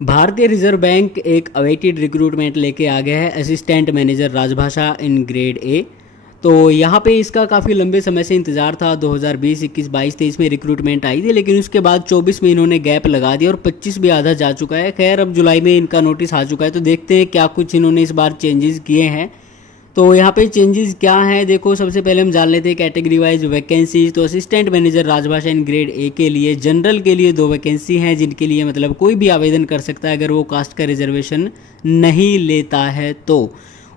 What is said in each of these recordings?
भारतीय reserve bank एक awaited recruitment लेके आ गया है असिस्टेंट मैनेजर राजभाषा इन ग्रेड ए। तो यहाँ पे इसका काफ़ी लंबे समय से इंतज़ार था। 2020, 21, 22, 23 में रिक्रूटमेंट आई थी, लेकिन उसके बाद 24 में इन्होंने गैप लगा दिया और 25 भी आधा जा चुका है। खैर, अब जुलाई में इनका नोटिस आ चुका है, तो देखते हैं क्या कुछ इन्होंने इस बार चेंजेस किए हैं। तो यहाँ पे चेंजेस क्या हैं, देखो सबसे पहले हम जान लेते हैं कैटेगरी वाइज वैकेंसीज। तो असिस्टेंट मैनेजर राजभाषा इन ग्रेड ए के लिए जनरल के लिए 2 वैकेंसी हैं, जिनके लिए मतलब कोई भी आवेदन कर सकता है अगर वो कास्ट का रिजर्वेशन नहीं लेता है तो।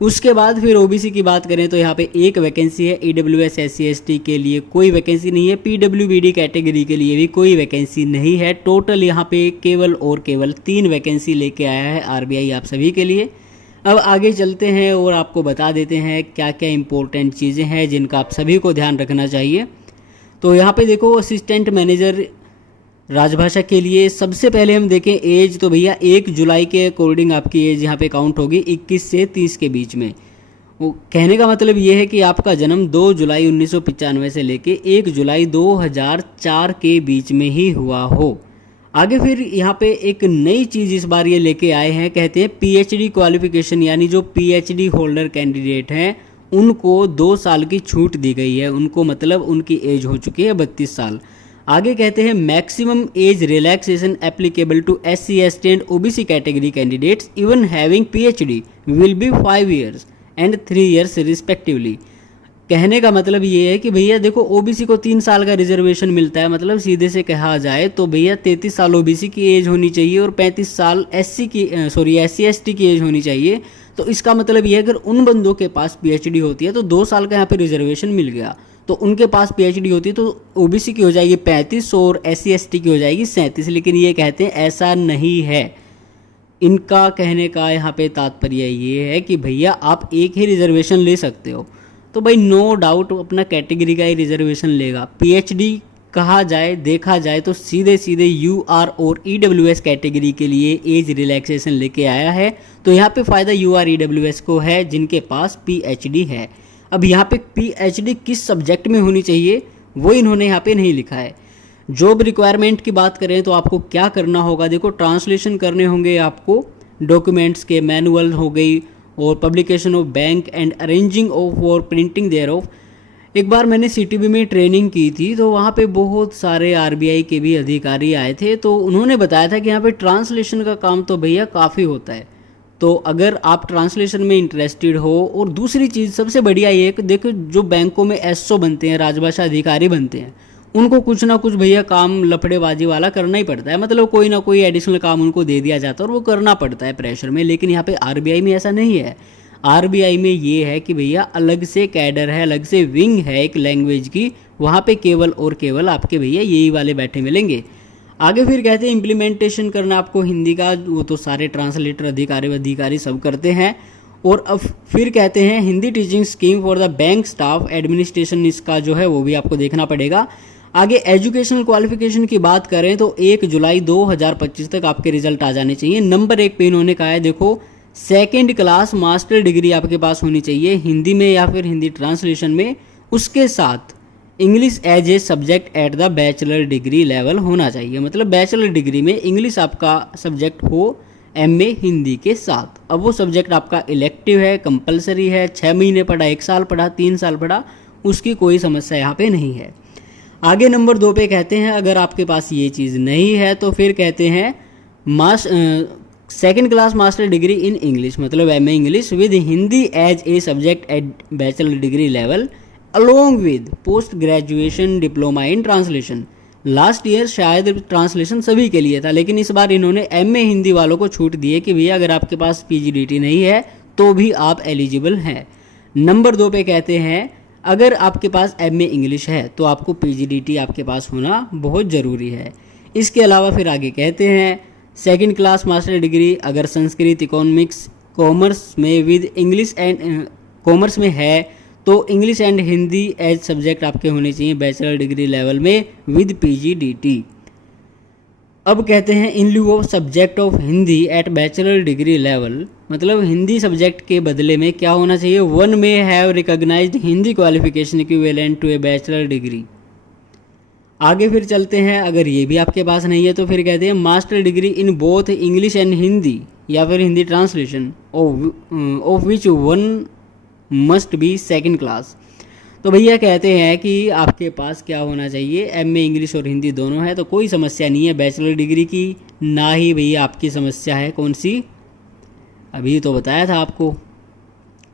उसके बाद फिर ओबीसी की बात करें तो यहाँ पे 1 वैकेंसी है। ईडब्ल्यूएस SC ST के लिए कोई वैकेंसी नहीं है। PWBD कैटेगरी के लिए भी कोई वैकेंसी नहीं है। टोटल यहाँ पे केवल और केवल 3 वैकेंसी लेके आया है RBI आप सभी के लिए। अब आगे चलते हैं और आपको बता देते हैं क्या क्या इंपॉर्टेंट चीज़ें हैं जिनका आप सभी को ध्यान रखना चाहिए। तो यहाँ पे देखो असिस्टेंट मैनेजर राजभाषा के लिए सबसे पहले हम देखें एज, तो भैया 1 जुलाई के अकॉर्डिंग आपकी एज यहाँ पे काउंट होगी 21 से 30 के बीच में। वो कहने का मतलब ये है कि आपका जन्म 2 जुलाई 1995 से लेके 1 जुलाई 2004 के बीच में ही हुआ हो। आगे फिर यहाँ पे एक नई चीज़ इस बार ये लेके आए हैं, कहते हैं PhD क्वालिफिकेशन, यानी जो PhD होल्डर कैंडिडेट हैं उनको 2 साल की छूट दी गई है। उनको मतलब उनकी एज हो चुकी है 32 साल। आगे कहते हैं maximum age relaxation applicable to SC ST and OBC category candidates even having PhD will be 5 years and 3 years respectively. कहने का मतलब ये है कि भैया देखो ओबीसी को 3 साल का रिजर्वेशन मिलता है, मतलब सीधे से कहा जाए तो भैया 33 साल ओबीसी की एज होनी चाहिए और 35 साल SC ST की एज होनी चाहिए। तो इसका मतलब ये है अगर उन बंदों के पास PhD होती है तो 2 साल का यहाँ पे रिजर्वेशन मिल गया, तो उनके पास PhD होती है तो ओबीसी की हो जाएगी 35 और SC ST की हो जाएगी 37। लेकिन ये कहते हैं ऐसा नहीं है। इनका कहने का यहाँ पे तात्पर्य ये है कि भैया आप एक ही रिजर्वेशन ले सकते हो, तो भाई नो डाउट अपना कैटेगरी का ही रिजर्वेशन लेगा। PhD कहा जाए देखा जाए तो सीधे सीधे UR और EWS कैटेगरी के लिए एज रिलैक्सेशन लेके आया है। तो यहाँ पे फ़ायदा UR EWS को है जिनके पास PhD है। अब यहाँ पे PhD किस सब्जेक्ट में होनी चाहिए वो इन्होंने यहाँ पे नहीं लिखा है। जॉब रिक्वायरमेंट की बात करें तो आपको क्या करना होगा, देखो ट्रांसलेशन करने होंगे आपको डॉक्यूमेंट्स के, मैनुअल हो गई और publication of bank and arranging of और प्रिंटिंग देयर ऑफ। एक बार मैंने CTB में ट्रेनिंग की थी तो वहाँ पे बहुत सारे RBI के भी अधिकारी आए थे, तो उन्होंने बताया था कि यहाँ पे ट्रांसलेशन का काम तो भैया काफ़ी होता है। तो अगर आप ट्रांसलेशन में इंटरेस्टेड हो, और दूसरी चीज़ सबसे बढ़िया ये है कि देखो जो बैंकों में SO बनते हैं, राजभाषा अधिकारी बनते हैं, उनको कुछ ना कुछ भैया काम लफड़ेबाजी वाला करना ही पड़ता है। मतलब कोई ना कोई एडिशनल काम उनको दे दिया जाता है और वो करना पड़ता है प्रेशर में। लेकिन यहाँ पे RBI में ऐसा नहीं है। RBI में ये है कि भैया अलग से कैडर है, अलग से विंग है एक लैंग्वेज की, वहाँ पे केवल और केवल आपके भैया यही वाले बैठे मिलेंगे। आगे फिर कहते हैं इम्प्लीमेंटेशन करना आपको हिंदी का, वो तो सारे ट्रांसलेटर अधिकारी सब करते हैं। और अब फिर कहते हैं Hindi teaching scheme for the bank staff administration, इसका जो है वो भी आपको देखना पड़ेगा। आगे एजुकेशनल क्वालिफिकेशन की बात करें तो 1 जुलाई 2025 तक आपके रिजल्ट आ जाने चाहिए। नंबर 1 पे इन्होंने कहा है देखो 2nd क्लास मास्टर डिग्री आपके पास होनी चाहिए हिंदी में या फिर हिंदी ट्रांसलेशन में। उसके साथ English as a subject at the bachelor degree level होना चाहिए, मतलब बैचलर डिग्री में इंग्लिश आपका सब्जेक्ट हो MA हिंदी के साथ। अब वो सब्जेक्ट आपका इलेक्टिव है, कंपलसरी है, 6 महीने पढ़ा, 1 साल पढ़ा, 3 साल पढ़ा, उसकी कोई समस्या यहाँ पे नहीं है। आगे नंबर 2 पे कहते हैं अगर आपके पास ये चीज़ नहीं है तो फिर कहते हैं 2nd class master degree in English, मतलब MA English with Hindi as a subject at bachelor degree level along with post graduation diploma in translation. Last year शायद ट्रांसलेशन सभी के लिए था, लेकिन इस बार इन्होंने MA हिंदी वालों को छूट दी है कि भैया अगर आपके पास PGDT नहीं है तो भी आप एलिजिबल हैं। नंबर 2 पे कहते हैं अगर आपके पास MA इंग्लिश है तो आपको PGDT आपके पास होना बहुत ज़रूरी है। इसके अलावा फिर आगे कहते हैं 2nd क्लास मास्टर डिग्री अगर संस्कृत, इकोनॉमिक्स, कॉमर्स में विद इंग्लिश एंड कॉमर्स में है तो English and Hindi as subject आपके होने चाहिए बैचलर डिग्री लेवल में विद PGDT। अब कहते हैं in lieu of subject of Hindi at bachelor degree level, मतलब हिंदी सब्जेक्ट के बदले में क्या होना चाहिए, 1 में have recognised Hindi qualification equivalent to a bachelor degree. आगे फिर चलते हैं, अगर ये भी आपके पास नहीं है तो फिर कहते हैं master degree in both English and Hindi, या फिर Hindi translation of which one must be second class. तो भैया कहते हैं कि आपके पास क्या होना चाहिए, एमए इंग्लिश और हिंदी दोनों है तो कोई समस्या नहीं है बैचलर डिग्री की, ना ही भैया आपकी समस्या है कौन सी, अभी तो बताया था आपको,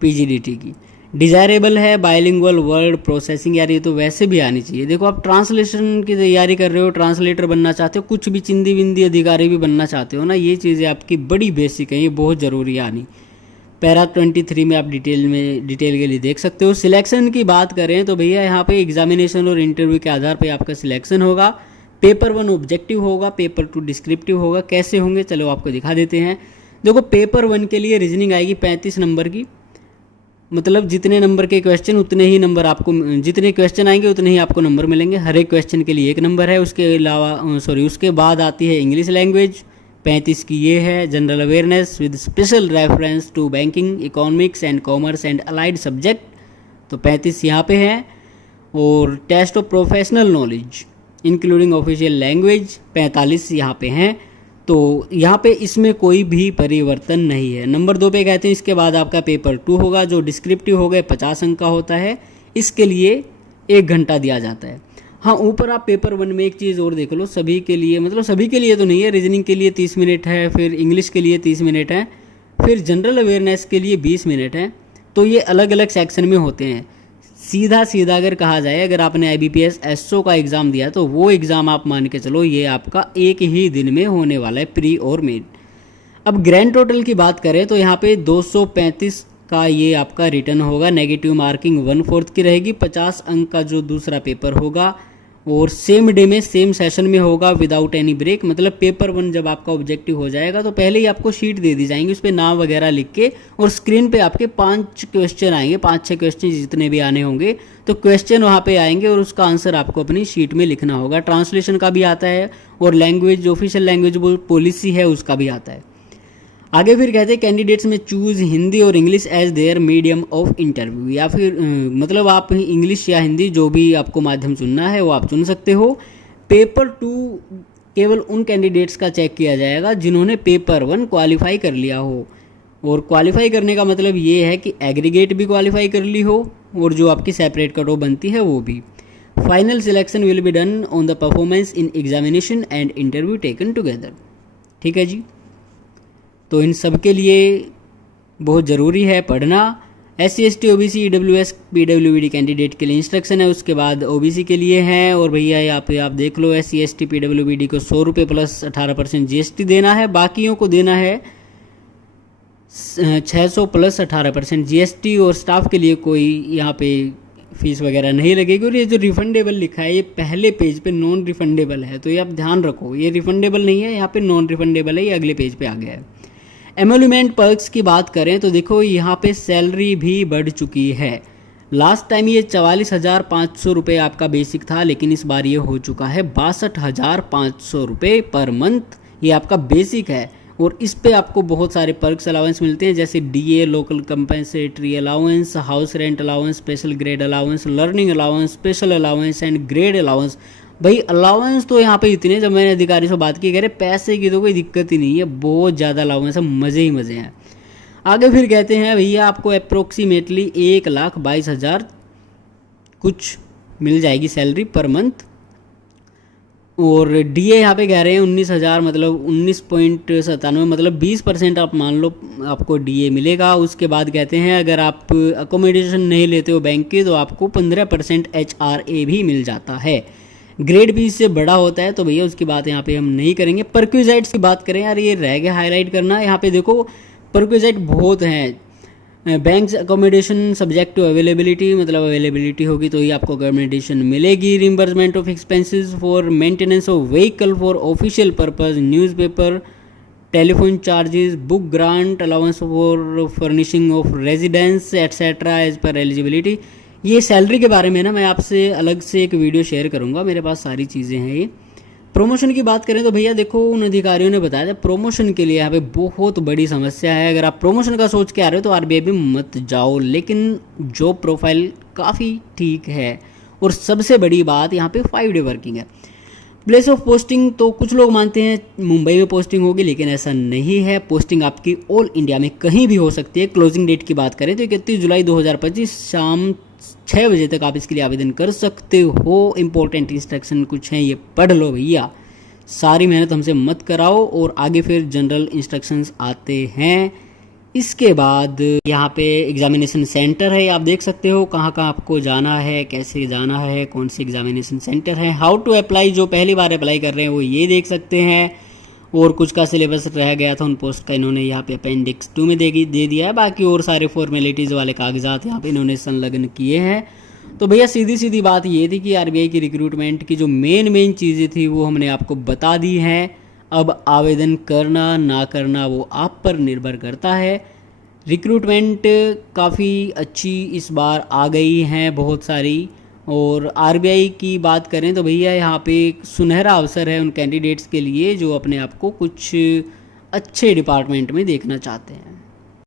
पीजीडीटी की। डिज़ायरेबल है बाइलिंगुअल वर्ड प्रोसेसिंग, यार ये तो वैसे भी आनी चाहिए। देखो आप ट्रांसलेशन की तैयारी कर रहे हो, ट्रांसलेटर बनना चाहते हो, कुछ भी चिंदी विंदी अधिकारी भी बनना चाहते हो ना, ये चीज़ें आपकी बड़ी बेसिक हैं, ये बहुत ज़रूरी है आनी। पैरा 23 में आप डिटेल के लिए देख सकते हो। सिलेक्शन की बात करें तो भैया यहाँ पे एग्जामिनेशन और इंटरव्यू के आधार पे आपका सिलेक्शन होगा। पेपर 1 ऑब्जेक्टिव होगा, पेपर 2 डिस्क्रिप्टिव होगा। कैसे होंगे चलो आपको दिखा देते हैं। देखो पेपर 1 के लिए रीजनिंग आएगी 35 नंबर की, मतलब जितने नंबर के क्वेश्चन उतने ही नंबर आपको, जितने क्वेश्चन आएंगे उतने ही आपको नंबर मिलेंगे, हर एक क्वेश्चन के लिए 1 नंबर है। उसके अलावा उसके बाद आती है इंग्लिश लैंग्वेज, 35 की ये है। General awareness with special reference to banking economics and commerce and allied subject, तो 35 यहाँ पे है। और test of professional knowledge including official language 45 यहाँ पे हैं। तो यहाँ पे इसमें कोई भी परिवर्तन नहीं है। नंबर 2 पे कहते हैं इसके बाद आपका पेपर 2 होगा जो डिस्क्रिप्टिव हो गए 50 अंक का होता है, इसके लिए 1 घंटा दिया जाता है। हाँ ऊपर आप पेपर 1 में एक चीज़ और देख लो, सभी के लिए, मतलब सभी के लिए तो नहीं है, रीजनिंग के लिए 30 मिनट है, फिर इंग्लिश के लिए 30 मिनट है, फिर जनरल अवेयरनेस के लिए 20 मिनट है। तो ये अलग अलग सेक्शन में होते हैं। सीधा सीधा अगर कहा जाए, अगर आपने IBPS SO का एग्ज़ाम दिया तो वो एग्ज़ाम आप मान के चलो ये आपका एक ही दिन में होने वाला है, प्री और मेन। अब ग्रैंड टोटल की बात करें तो यहाँ पे 235 का ये आपका रिटर्न होगा, नेगेटिव मार्किंग 1/4 की रहेगी, 50 अंक का जो दूसरा पेपर होगा, और सेम डे में सेम सेशन में होगा विदाउट एनी ब्रेक। मतलब पेपर 1 जब आपका ऑब्जेक्टिव हो जाएगा तो पहले ही आपको शीट दे दी जाएंगी, उस पर नाम वगैरह लिख के, और स्क्रीन पे आपके 5 क्वेश्चन आएंगे, 5-6 क्वेश्चन जितने भी आने होंगे, तो क्वेश्चन वहाँ पे आएंगे और उसका आंसर आपको अपनी शीट में लिखना होगा। ट्रांसलेशन का भी आता है और लैंग्वेज, ऑफिशियल लैंग्वेज पॉलिसी है उसका भी आता है। आगे फिर कहते हैं कैंडिडेट्स में चूज़ हिंदी और English as their medium of interview, या फिर मतलब आप इंग्लिश या हिंदी जो भी आपको माध्यम चुनना है वो आप चुन सकते हो। पेपर 2 केवल उन कैंडिडेट्स का चेक किया जाएगा जिन्होंने पेपर 1 क्वालिफाई कर लिया हो, और क्वालिफाई करने का मतलब ये है कि एग्रीगेट भी क्वालिफाई कर ली हो और जो आपकी सेपरेट कट ऑफ बनती है वो भी। Final selection will be done on the performance in examination and interview taken together. ठीक है जी, तो इन सब के लिए बहुत ज़रूरी है पढ़ना। SC ST OBC EWS PWBD candidate के लिए इंस्ट्रक्शन है, उसके बाद OBC के लिए है। और भैया यहाँ पे आप देख लो SC ST PWBD को 100 रुपये प्लस 18% GST देना है, बाकियों को देना है 600 प्लस 18% GST, और स्टाफ के लिए कोई यहाँ पे फीस वगैरह नहीं लगेगी। और ये जो रिफंडेबल लिखा है ये पहले पेज पे नॉन रिफंडेबल है, तो ये आप ध्यान रखो, ये रिफंडेबल नहीं है, यहाँ पे नॉन रिफंडेबल है, ये अगले पेज पे आ गया है। एमोल्यूमेंट पर्क्स की बात करें तो देखो यहाँ पे सैलरी भी बढ़ चुकी है। लास्ट टाइम ये 44,500 रुपये आपका बेसिक था, लेकिन इस बार ये हो चुका है 62,500 रुपये पर मंथ, ये आपका बेसिक है। और इस पे आपको बहुत सारे पर्क्स अलाउंस मिलते हैं, जैसे DA local compensatory allowance, house rent allowance, special grade allowance, learning allowance, special allowance and grade allowance. भाई अलाउंस तो यहाँ पे इतने, जब मैंने अधिकारी से बात की कह रहे पैसे की तो कोई दिक्कत ही नहीं है, बहुत ज़्यादा अलाउंस है, मज़े ही मज़े हैं। आगे फिर कहते हैं भैया आपको अप्रोक्सीमेटली 1,22,000 कुछ मिल जाएगी सैलरी पर मंथ। और DA यहाँ पे कह रहे हैं 19,000, मतलब 19.97, मतलब 20% आप मान लो आपको DA मिलेगा। उसके बाद कहते हैं अगर आप अकोमोडेशन नहीं लेते हो बैंक की तो आपको 15% HRA भी मिल जाता है। ग्रेड भी इससे बड़ा होता है, तो भैया उसकी बात यहाँ पे हम नहीं करेंगे। परक्विजाइट्स की बात करें यार, ये रह गया हाईलाइट करना। यहाँ पे देखो परक्विजाइट बहुत हैं। Banks accommodation subject to availability, मतलब अवेलेबिलिटी होगी तो ही आपको अकोमोडेशन मिलेगी। Reimbursement of expenses for maintenance of vehicle for official purpose, newspaper, telephone charges, book grant, allowance for furnishing of residence etcetera as per eligibility. ये salary के बारे में ना मैं आपसे अलग से एक वीडियो शेयर करूंगा, मेरे पास सारी चीज़ें हैं ये। प्रमोशन की बात करें तो भैया देखो उन अधिकारियों ने बताया था प्रमोशन के लिए यहाँ पे बहुत बड़ी समस्या है। अगर आप प्रमोशन का सोच के आ रहे हो तो RBI में मत जाओ, लेकिन जॉब प्रोफाइल काफ़ी ठीक है और सबसे बड़ी बात यहाँ पे 5 डे वर्किंग है। प्लेस ऑफ पोस्टिंग तो कुछ लोग मानते हैं मुंबई में पोस्टिंग होगी, लेकिन ऐसा नहीं है। पोस्टिंग आपकी ऑल इंडिया में कहीं भी हो सकती है। क्लोजिंग डेट की बात करें तो 31 जुलाई 2025 शाम 6 बजे तक आप इसके लिए आवेदन कर सकते हो। इंपॉर्टेंट इंस्ट्रक्शन कुछ हैं, ये पढ़ लो भैया, सारी मेहनत हमसे मत कराओ। और आगे फिर जनरल इंस्ट्रक्शंस आते हैं। इसके बाद यहाँ पे एग्जामिनेशन सेंटर है, आप देख सकते हो कहाँ कहाँ आपको जाना है, कैसे जाना है, कौन से एग्जामिनेशन सेंटर है। हाउ टू अप्लाई, जो पहली बार अप्लाई कर रहे हैं वो ये देख सकते हैं। और कुछ का सिलेबस रह गया था उन पोस्ट का इन्होंने यहाँ पे अपेंडिक्स 2 में दे दिया है। बाकी और सारे फॉर्मेलिटीज़ वाले कागजात यहाँ पे इन्होंने संलग्न किए हैं। तो भैया सीधी सीधी बात ये थी कि आरबीआई की रिक्रूटमेंट की जो मेन चीज़ें थी वो हमने आपको बता दी हैं। अब आवेदन करना ना करना वो आप पर निर्भर करता है। रिक्रूटमेंट काफ़ी अच्छी इस बार आ गई हैं बहुत सारी। और आरबीआई की बात करें तो भैया यहाँ पे एक सुनहरा अवसर है उन कैंडिडेट्स के लिए जो अपने आप को कुछ अच्छे डिपार्टमेंट में देखना चाहते हैं।